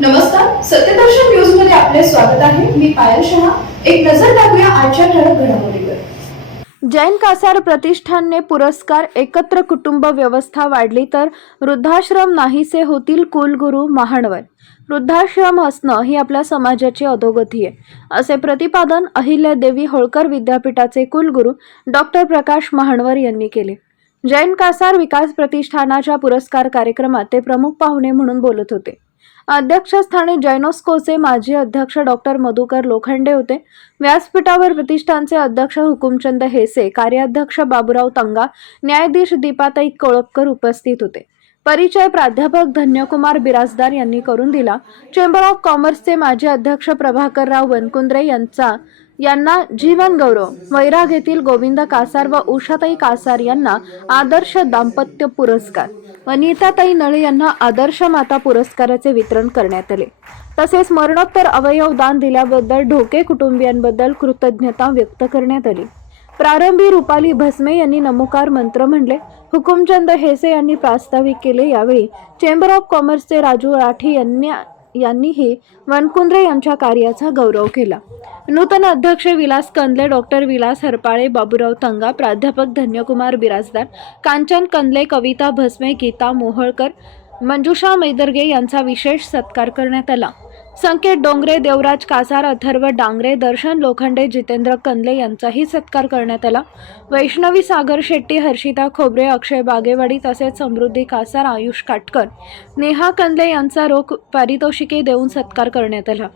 नमस्कार सत्यदर्शन न्यूजमध्ये आपले स्वागत आहे. मी पायल शहा. एक नजर टाकूया आजच्या ठळक घडामोडीवर. जैन कासार प्रतिष्ठानने पुरस्कार एकत्र कुटुंब व्यवस्था वाढली तर वृद्धाश्रम नाहीसे होतील कुलगुरू महाणवर. वृद्धाश्रम असणं ही आपल्या समाजाची अधोगती आहे असे प्रतिपादन अहिल्यादेवी होळकर विद्यापीठाचे कुलगुरू डॉक्टर प्रकाश महाणवर यांनी केले. जैन कासार विकास प्रतिष्ठानाच्या पुरस्कार कार्यक्रमात ते प्रमुख पाहुणे म्हणून बोलत होते. अध्यक्षस्थानी जैनोस्कोचे माजी अध्यक्ष डॉक्टर मधुकर लोखंडे होते. व्यासपीठावर प्रतिष्ठानचे अध्यक्ष हुकुमचंद हेसे कार्याध्यक्ष बाबुराव तंगा न्यायाधीश दीपाताई कोळपकर उपस्थित होते. परिचय प्राध्यापक धन्यकुमार बिराजदार यांनी करून दिला. चेंबर ऑफ कॉमर्सचे माजी अध्यक्ष प्रभाकरराव वनकुंद्रे यांचा यांना जीवन गौरव. वैराग येथील गोविंद कासार व उषाताई कासार यांना आदर्श दाम्पत्य पुरस्कार. वनिताताई नळे यांना आदर्श माता पुरस्काराचे वितरण करण्यात आले. तसेच मरणोत्तर अवयव दान दिल्याबद्दल ढोके कुटुंबियांबद्दल कृतज्ञता व्यक्त करण्यात आली. प्रारंभी रुपाली भस्मे यांनी नमोकार मंत्र म्हणले. हुकुमचंद हेसे यांनी प्रास्ताविक केले. यावेळी चेंबर ऑफ कॉमर्सचे राजू राठी यांनी यांनीही वनकुंद्रे यांच्या कार्याचा गौरव केला. नूतन अध्यक्ष विलास कंदले डॉक्टर विलास हरपाळे बाबूराव तंगा प्राध्यापक धन्यकुमार बिराजदार कांचन कंदले कविता भस्मे गीता मोहळकर मंजुषा मैदर्गे यांचा विशेष सत्कार करण्यात आला. संकेत डोंगरे देवराज कासार अथर्व डांगरे दर्शन लोखंडे जितेंद्र कंदले यांचाही सत्कार करण्यात आला. वैष्णवी सागर शेट्टी हर्षिता खोबरे अक्षय बागेवाडी तसेच समृद्धी कासार आयुष काटकर नेहा कंदले यांचा रोख पारितोषिके देऊन सत्कार करण्यात आला.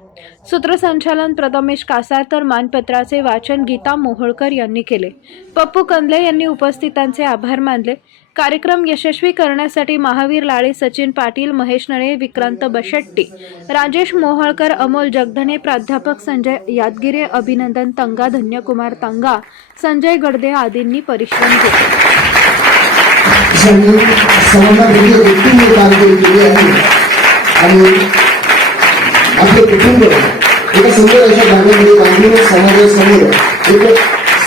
सूत्रसंचालन प्रथमेश कासार तर मानपत्राचे वाचन गीता मोहोळकर यांनी केले. पप्पू कंदले यांनी उपस्थितांचे आभार मानले. कार्यक्रम यशस्वी करण्यासाठी महावीर लाळे सचिन पाटील महेश नळे विक्रांत बशेट्टी राजेश मोहोळकर अमोल जगधने प्राध्यापक संजय यादगिरे अभिनंदन तंगा धन्यकुमार तंगा संजय गडदे आदींनी परिश्रम घेतले. आपले कुटुंब एका सुंदर अशा भागामध्ये बांधून समाजासमोर एक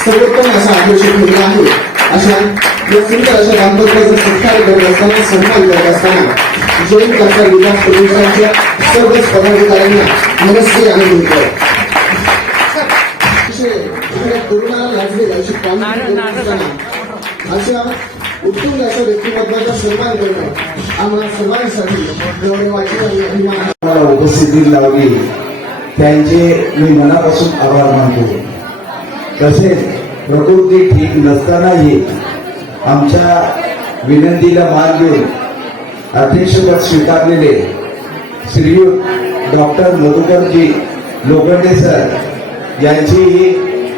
सर्वोत्तम असा आदर्श ठेवला आहे. अशा या सुंदर अशा दाम्पत्याचा सत्कार करत असताना सन्मान करत असताना जैन कथा विकास प्रतिष्ठानच्या सर्वच पदाधिकाऱ्यांना मनस्वी आनंद होतो. तरुणाला लाजले अशी करत असताना अशा उत्तम असं व्यक्तिमत्वाचा सन्मान करणं आम्हाला सर्वांसाठी गौरवाची आणि अभिमान उपस्थिती लावली. त्यांचे मी मनापासून आभार मानतो. तसेच प्रकृती ठीक नसतानाही आमच्या विनंतीला मान देऊन अध्यक्षपद स्वीकारलेले श्रीयुत डॉक्टर मधुकरजी लोखंडे सर यांचेही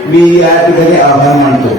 मी या ठिकाणी आभार मानतो.